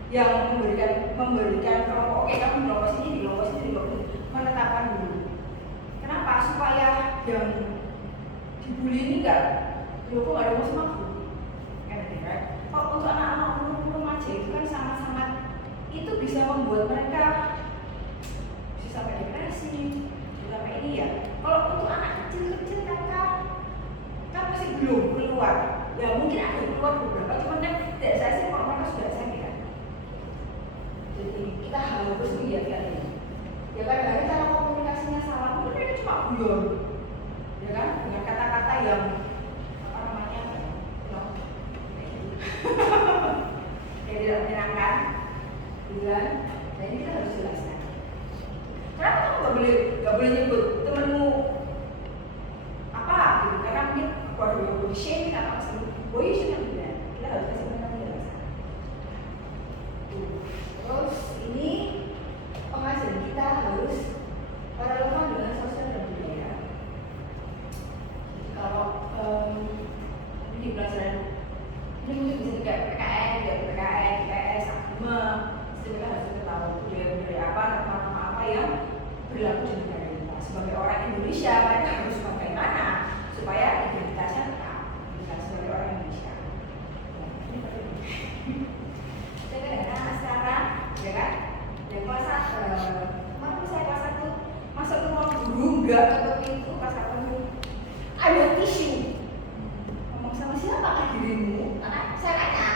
yang memberikan kelompok, oke kamu di kelompok sini, di kelompok sini, di kelompok sini, menetapkan dulu. Kenapa? Supaya yang dibully ini enggak, loh kok ada musuh aku? Kan kalau untuk anak-anak umur remaja itu kan sangat-sangat itu bisa membuat mereka bisa sampai depresi, bisa sampai ini ya. Kalau untuk anak kecil-kecil kan masih belum keluar. Ya mungkin ada keluar beberapa, cuman kan tidak saya sih kalau mereka sudah sakit kan. Jadi kita harus lihat ini. Ya kadang-kadang cara komunikasinya salah, mungkin mereka cuma guyon, ya kan, dengan kata-kata yang apa namanya, yang tidak menyenangkan, gitu kan. Nah ini kita harus jelaskan. Kenapa kamu nggak boleh nyebut temanmu apa gitu? Karena mungkin keluarga body shaming atau apa sih? Boy shaming juga. Kita harus kasih mereka penjelasan. Terus ini pengajaran kita harus relevan dengan sosial dan budaya. Jadi kalau ini di pelajaran ini mungkin bisa juga PKN, IPS, agama, kita harus tahu budaya-budaya apa, nama-nama apa yang berlaku di negara kita. Sebagai orang Indonesia, mereka harus bagaimana supaya identitasnya tetap sebagai orang Indonesia. Ini penting. Jadi sekarang, ya kan? Yang kelas 1, waktu saya kelas 1 masuk ke ruang guru enggak ketuk pintu kelas 1 ada tisu. Ngomong sama siapa kan dirimu? Karena saya tanya.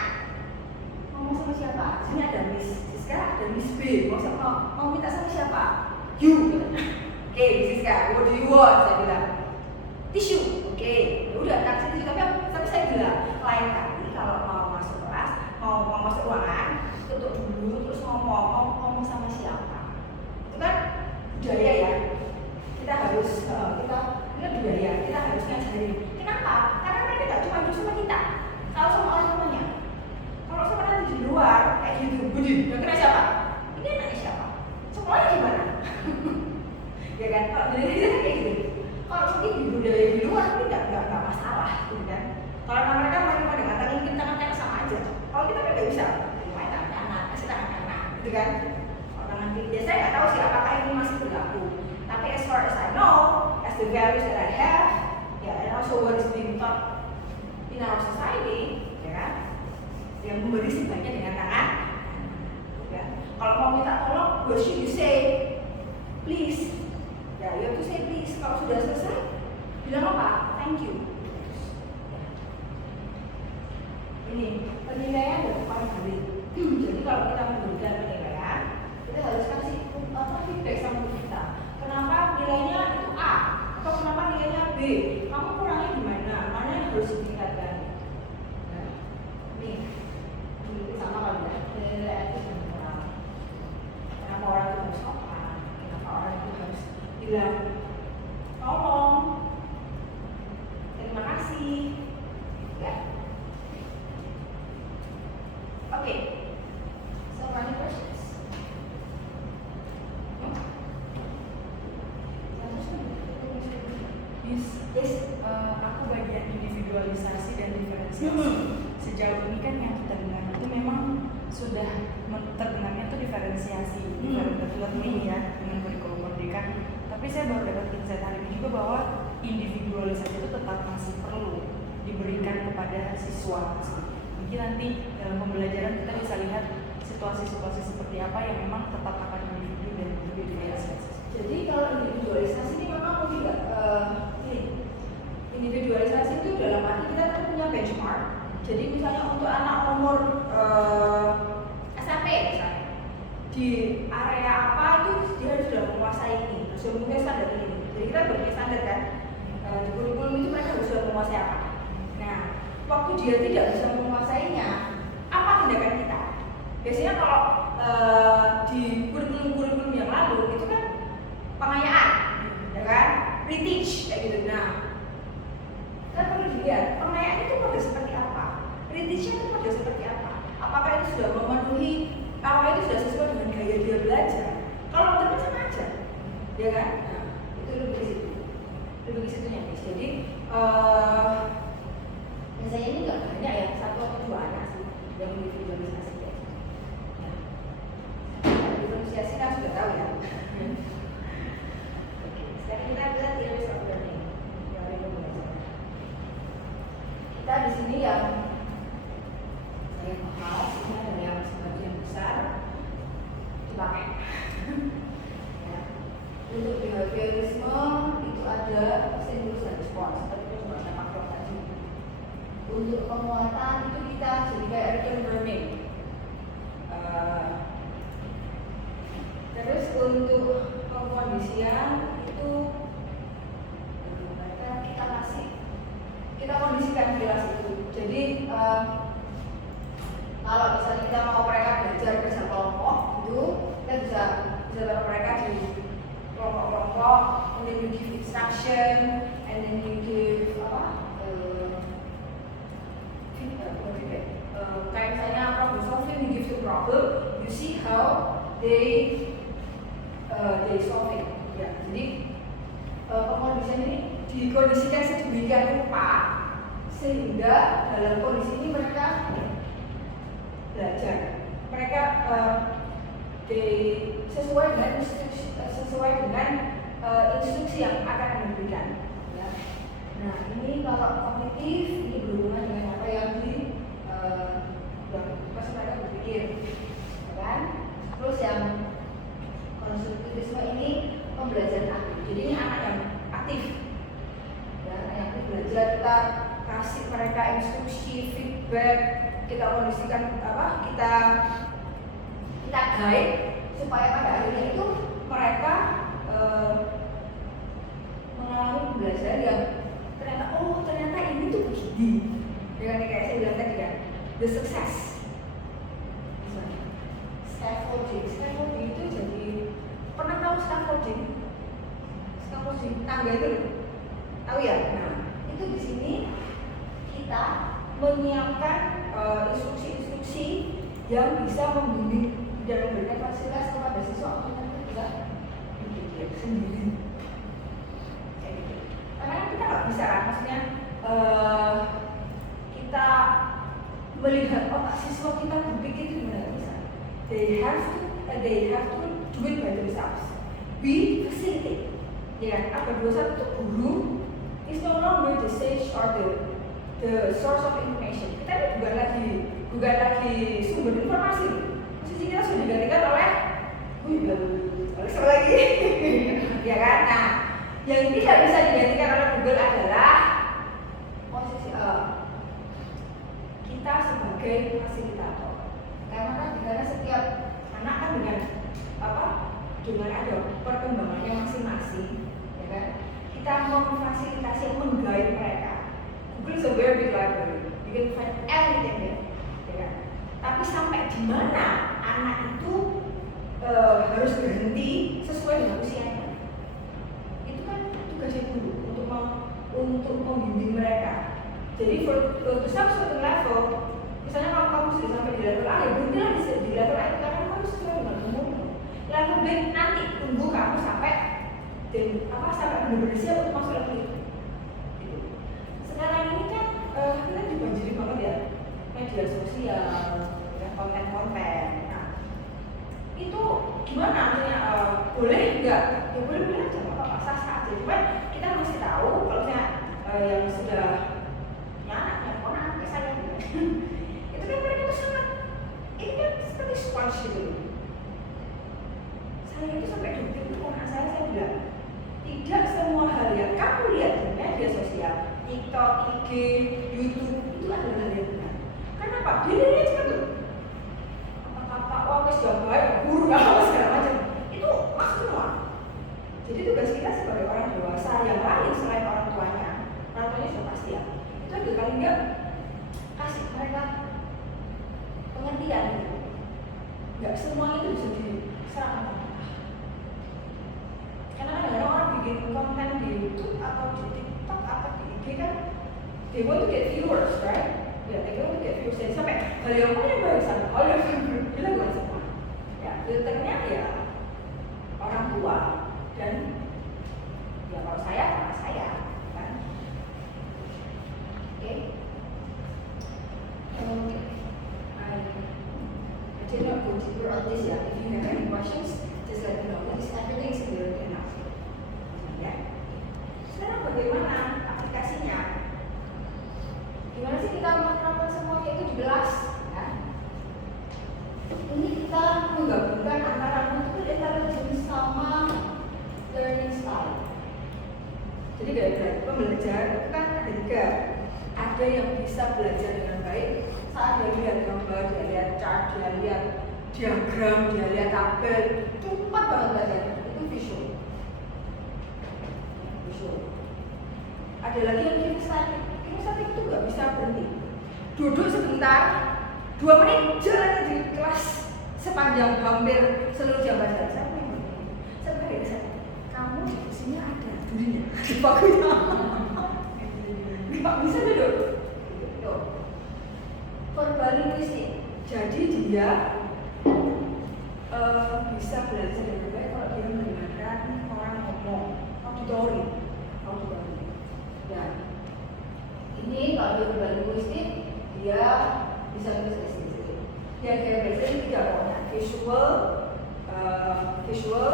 Ngomong sama siapa? Sini ada Miss Siska, ada Miss B. Mau minta sama siapa? You. Oke, Miss Siska, what do you want? Saya bilang tisu. Oke, udah tak tisu tapi saya bilang lain kali kalau mau masuk kelas, mau masuk ruangan, tutup dulu terus ngomong sama siapa. Itu kan budaya ya. Kita harus ini budaya, kita harus ngajarin. Kenapa? Karena mereka nggak cuma hidup sama kita, kalau sama orang tuanya. Kalau sama nanti di luar kayak gitu, Budi, yang kena siapa? Ini anaknya siapa? Sekolahnya gimana? Ya kan? Kalau dari kita kayak gitu. Kalau mungkin di budaya di luar ini nggak masalah, gitu kan? Kalau mereka mau dengan tangan kita sama aja. Kalau kita nggak bisa, main tangan kanan, kasih tangan kanan, gitu kan? Kalau tangan kiri, ya saya nggak tahu sih apakah ini masih berlaku. Tapi as far as I know, as the values that I have, ya, and also what is being taught in our society, ya kan? Yang memberi sebaiknya dengan tangan. Ya. Kalau mau minta tolong, what should you say? Please. Ya, you have to say please. Kalau sudah selesai, bilang apa? Thank you. Ini penilaian dan paling. Jadi kalau kita memberikan penilaian, kita harus kasih feedback sama kita. Kenapa nilainya itu A? Atau kenapa nilainya B? Kamu kurangnya di mana? Mana yang harus ditingkatkan? Nah, nih, ini sama kali ya. Nilai itu benar. Kenapa orang itu harus sopan? Kenapa orang itu harus bilang tolong, terima kasih, ya. Oke. So any questions? Yes, aku bagian individualisasi dan diferensiasi. Sejauh ini kan yang kita dengar itu memang sudah terdengarnya itu diferensiasi, differentiated learning ya dengan kurikulum merdeka. Tapi saya baru dapat insight hari ini juga bahwa individualisasi itu tetap masih perlu diberikan kepada siswa. Mungkin nanti dalam pembelajaran kita bisa lihat situasi-situasi seperti apa yang memang tetap akan individu dan individualisasi. Jadi kalau individualisasi ini memang tidak individualisasi itu dalam arti kita kan punya benchmark. Jadi misalnya untuk anak umur SMP misalnya di area apa itu dia sudah menguasai ini, sudah mempunyai standar ini. Jadi kita punya standar kan di kurikulum itu mereka harus sudah menguasai apa. Nah, waktu dia tidak bisa menguasainya, apa tindakan kita? Biasanya kalau di kurikulum-kurikulum yang lalu itu kan pengayaan, ya kan, reteach kayak gitu. Nah, kita perlu dilihat pengayaan itu model seperti apa, reteachnya itu model seperti apa. Apakah itu sudah memenuhi, apakah itu sudah sesuai dengan gaya dia belajar? Kalau tidak sama aja, ya kan? Nah, itu lebih ke situnya guys. Jadi biasanya ini nggak banyak ya, 1 atau 2 anak sih yang individualisasi kayak gitu. Ya. untuk penguatan itu kita jadi kayak return learning. Terus untuk pengkondisian itu kita kondisikan kelas itu. Jadi kalau misalnya kita mau mereka belajar berkelompok itu kita bisa taruh mereka di kelompok-kelompok, and then you give instruction, and then you give kayak misalnya problem solving, you give the problem, you see how they solve it. Ya, jadi pengkondisian ini dikondisikan sedemikian rupa sehingga dalam kondisi ini mereka belajar. Mereka sesuai dengan instruksi yang akan diberikan. Ya. Nah ini kalau kognitif ini berhubungan dengan apa yang pas mereka berpikir, ya kan? Terus yang konstruktivisme ini pembelajaran aktif. Jadi ini anak yang aktif. Ya, anak yang aktif belajar, kita kasih mereka instruksi, feedback, kita kondisikan kita guide supaya pada akhirnya itu mereka mengalami pembelajaran yang ternyata ini tuh begini. Dengan kayak saya bilang tadi kan, the success. Scaffolding itu jadi pernah tahu scaffolding tangga itu tahu ya? Nah itu di sini kita menyiapkan instruksi-instruksi yang bisa membimbing dan memberikan fasilitas kepada siswa untuk tidak berpikir sendiri. Kayak gitu. Karena kita nggak bisa kan, maksudnya kita melihat otak siswa kita berpikir itu gimana, nggak bisa. They have to do it by themselves. We facilitate. Ya, apa dosa untuk guru is no longer the sage or the source of information. Kita ini bukan lagi sumber informasi. Posisi kita sudah digantikan oleh siapa lagi? Ya kan? Nah, yang tidak bisa digantikan oleh Google adalah posisi kita sebagai fasilitator. Karena setiap anak kan dengan ada perkembangannya masing-masing, ya kan? Kita memfasilitasi, meng-guide mereka. Google is a very big library. You can find everything there, ya kan? Tapi sampai di mana anak itu harus berhenti sesuai dengan usianya. Itu kan tugasnya guru untuk membimbing mereka. Jadi to some certain level, misalnya kalau kamu sudah sampai di level A, ya berhentilah di level A karena kamu sesuai dengan umurmu. Level B nanti tunggu kamu sampai benar-benar siap untuk masuk level itu. Gitu. Sekarang ini kan kita dibanjiri banget ya media sosial, konten-konten. Nah, itu gimana artinya boleh nggak? Ya boleh aja, apa sah-sah aja. Cuman kita mesti tahu kalau yang sudah anak kayak saya gitu. Itu kan mereka tuh sangat, ini kan seperti sponge gitu. Saya itu sampai detik itu anak saya bilang, tidak semua hal yang kamu lihat di media sosial, TikTok, IG, YouTube itu adalah hal yang benar. Kenapa? Dia cepat tuh. Kata-kata, wes jauh baik, guru apa segala macam. Itu masuk semua. Jadi tugas kita sebagai orang dewasa yang lain selain orang tuanya sudah pasti ya. Itu adalah paling enggak kasih mereka pengertian gitu. Enggak semuanya itu bisa diserang. Karena kadang-kadang orang bikin konten di YouTube atau di TikTok atau di IG kan, they want to get viewers, right? Ya, they want to get viewers. Jadi sampai hal yang paling baik sama hal yang dilakukan semua. Ya, filternya ya orang tua dan ya kalau saya karena saya kan. Oke. I did not go deeper on this ya. If you have any questions, just let me know. Everything is clear enough. Ya. Sekarang bagaimana aplikasinya? Gimana sih kita menerapkan semuanya itu di kelas? Ya. Ini kita menggabungkan antara multiple intelligence sama learning style. Jadi kayak pembelajar itu kan ada tiga. Ada ada yang bisa belajar dengan baik saat dia lihat gambar, dia lihat chart, dia lihat diagram, dia lihat tabel, cepat banget belajarnya. Itu visual. Visual. Ada lagi yang kinestetik. Kinestetik itu nggak bisa berhenti. Duduk sebentar, 2 menit jalan di kelas sepanjang hampir seluruh jam belajar. Saya beri kesan, kamu di sini ada durinya di bakunya. Nggak bisa duduk. Verbal linguistik. Jadi dia bisa belajar dengan baik kalau dia mendengarkan orang ngomong, auditori. Ya. Ini kalau dia verbal linguistik, dia bisa nulis essay. Yang dia belajar ini 3 pokoknya: visual,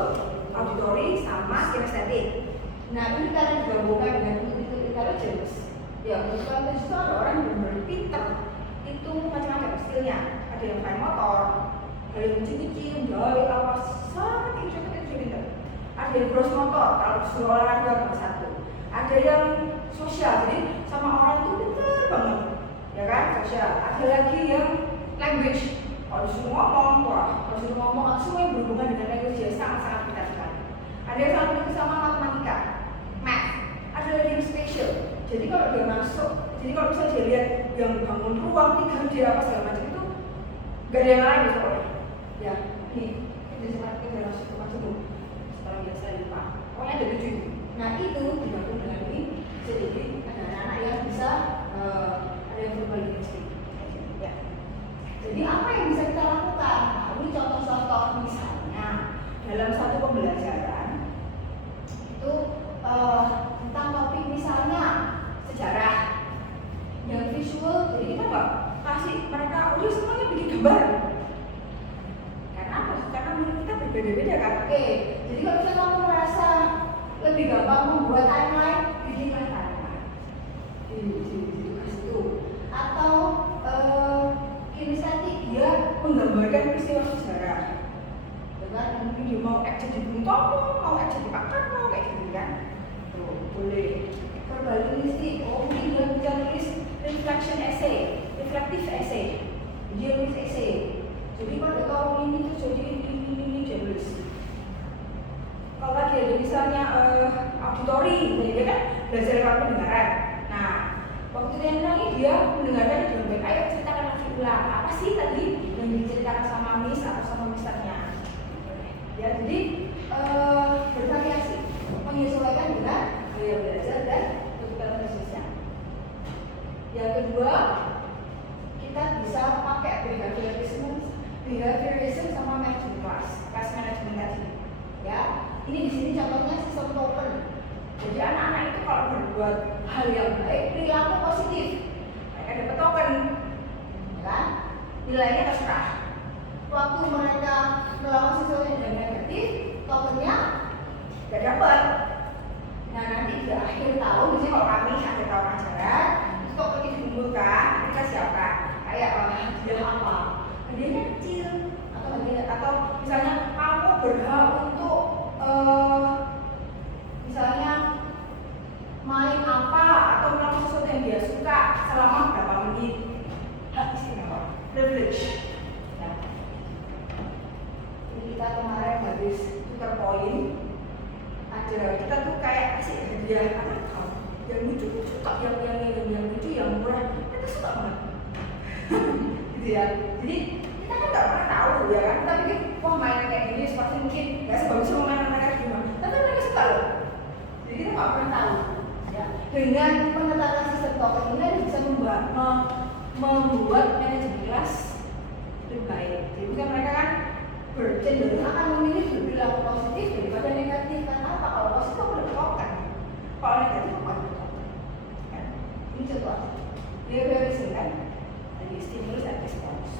auditory, sama kinestetik. Nah ini kan digabungkan dengan multiple intelligence. Ya, multiple intelligence itu ada orang yang benar-benar pinter. Itu macam-macam skillnya. Ada yang fine motor, ada yang cium-cium, jahit, apa, sangat pinter. Ada yang gross motor, kalau disuruh olahraga nomor 1. Ada yang sosial, jadi sama orang itu pinter banget, ya kan, sosial. Ada lagi yang language, kalau disuruh ngomong, kalau disuruh ngomong, semua yang berhubungan dengan language dia sangat-sangat pintar sekali. Ada yang sangat pintar sama matematika, math. Ada lagi yang spatial, jadi kalau dia masuk, jadi kalau misalnya dia lihat yang bangun ruang, 3D apa segala macam itu, gak ada yang lain gitu pokoknya. Ya, ini sekarang kita masuk ke masuk setelah biasa lupa. Pokoknya ada 7 itu. Nah itu digabung dengan ini, jadi ada anak-anak yang bisa ada yang verbal linguistik. Ya. Jadi apa yang bisa kita lakukan? Nah, ini contoh-contoh misalnya dalam satu pembelajaran itu tentang topik misalnya sejarah yang visual, jadi kita nggak kasih mereka udah semuanya bikin gambar. Karena apa? Karena menurut kita berbeda-beda kan. Oke, jadi kalau misalnya kamu merasa lebih gampang membuat timeline, bikinlah timeline di situ. Atau kinestetik, dia menggambarkan peristiwa sejarah. Dengan mungkin dia mau act jadi Bung Tomo, mau act jadi Pak Karno, kayak gitu kan. Tuh, boleh. Verbal linguistik, mungkin dia bisa nulis reflection essay, reflective essay. Dia nulis essay. Jadi pada tahun ini terjadi ini dia nulis. Kalau lagi ada misalnya auditori, jadi dia kan belajar lewat pendengaran. Nah, waktu dia nanya dia mendengarkan dengan baik. Ayo ceritakan lagi ulang. Apa sih tadi yang diceritakan sama Miss atau sama Misternya? Ya, jadi bervariasi, menyesuaikan dengan gaya belajar dan kebutuhan khususnya. Yang kedua, kita bisa pakai behaviorism sama management class management tadi. Ya, ini di sini contohnya sistem token. Jadi anak-anak itu kalau berbuat hal yang baik, perilaku positif, mereka dapat token, ya kan? Nilainya terserah. Waktu mereka melakukan sesuatu yang negatif, tokennya tidak dapat. Nah nanti di akhir tahun, misalnya kalau kami akhir tahun ajaran, itu token itu dikumpulkan, kita siapkan kayak hadiah apa? Hadiahnya kecil atau misalnya kamu berhak untuk misalnya main apa atau melakukan sesuatu yang dia suka selama berapa menit. Hak istimewa, privilege. Ya. Ini kita kemarin habis tukar poin. Ada kita tuh kayak kasih hadiah anak yang lucu-lucu, yang lucu, yang murah, kita suka banget. Gitu ya. Jadi kita kan nggak pernah tahu ya kan. Kita pikir wah mainan kayak gini pasti mungkin nggak sebagus mainan mereka di rumah. Tapi mereka suka loh. Jadi kita nggak pernah tahu. Ya. Dengan pengetatan sistem token ini bisa membuat manajemen kelas lebih baik. Jadi bukan mereka kan bercenderung akan memilih berperilaku positif daripada negatif. Karena apa? Kalau positif aku udah token, kalau negatif aku ada token. Kan? Ini contoh aja. Behaviorism kan? Jadi stimulus dan respons.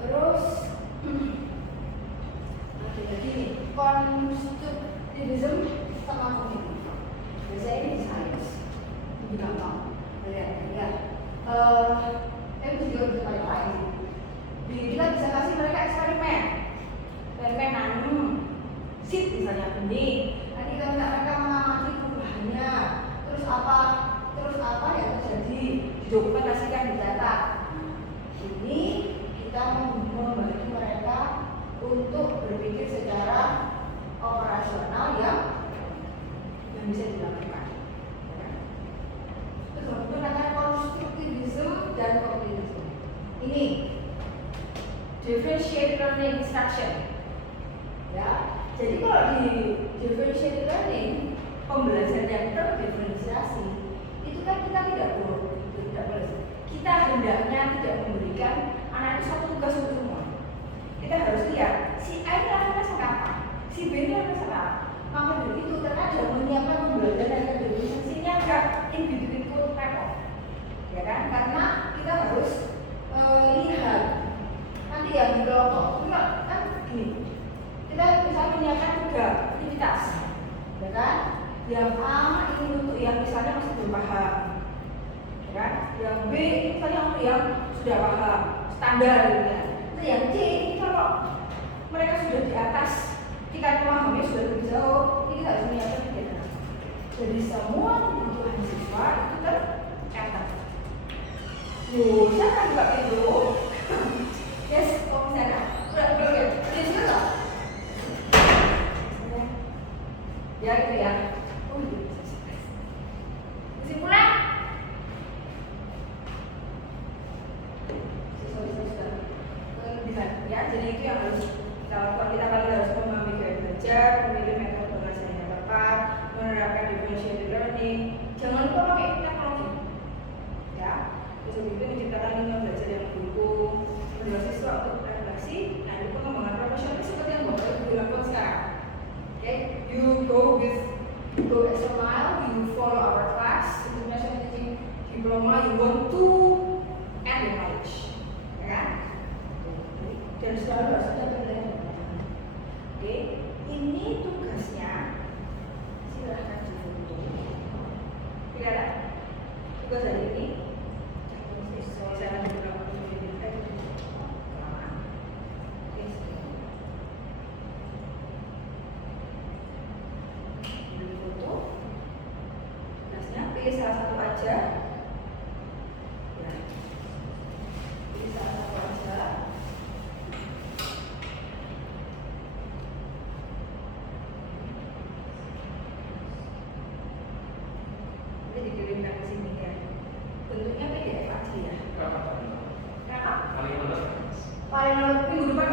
Terus ada lagi nih, constructivism sama cognitive. Biasanya ini di sains, lebih gampang. Lihat. Itu juga bisa paling lain. Kita bisa kasih mereka eksperimen nanam seed misalnya benih. Nanti kita minta mereka mengamati perubahannya. Terus apa terus apa yang terjadi, didokumentasikan di data. Ini kita membantu mereka untuk berpikir secara operasional yang bisa dilakukan. Terus menggunakan konstruktivisme dan kognitivisme. Ini differentiated learning instruction. Ya, jadi kalau di differentiated learning, pembelajaran yang terdiferensiasi itu kan kita tidak boleh, kita hendaknya tidak memberikan anak itu satu tugas untuk semua. Kita harus lihat si A ini lakukan sampai apa, si B ini lakukan sampai apa. Maka dari itu terkadang menyiapkan pembelajaran yang terdiferensiasinya enggak in between code repot, ya kan? Karena kita harus lihat nanti yang di kelompok enggak kan gini. Kita bisa menyiapkan 3 aktivitas, ya kan? Yang A ini untuk yang misalnya masih belum paham, ya kan? Yang B misalnya untuk yang sudah paham standar, gitu ya. Nah, yang C ini kalau mereka sudah di atas tingkat pemahamannya sudah lebih jauh, ini harus menyiapkan kegiatan. Jadi semua kebutuhan siswa itu tercatat. Yo, siapa juga itu? Yes, kok misalnya, udah, ini sudah. Ya itu ya. Oh iya. Kesimpulan. Ya, jadi itu yang harus kita lakukan. Kita paling harus memahami gaya belajar, memilih metode pembelajaran yang tepat, menerapkan differentiated learning. Jangan lupa pakai teknologi. Ya, terus itu menciptakan lingkungan belajar yang mendukung, mendorong siswa untuk beradaptasi, dan itu pengembangan profesional seperti yang Bapak Ibu lakukan sekarang. Okay, you go extra mile, you follow our class, international teaching diploma, you want to add the knowledge, ya kan? Dan selalu harus ada pembelajaran. Oke, ini tugasnya. Silahkan difoto. Tidak ada tugas hari ini. Saya akan beberapa pilih salah satu aja. Ya. Pilih salah satu aja. Ini dikirimkan ke sini ya. Bentuknya PDF aja ya. Berapa? Berapa? Paling mana? Paling minggu depan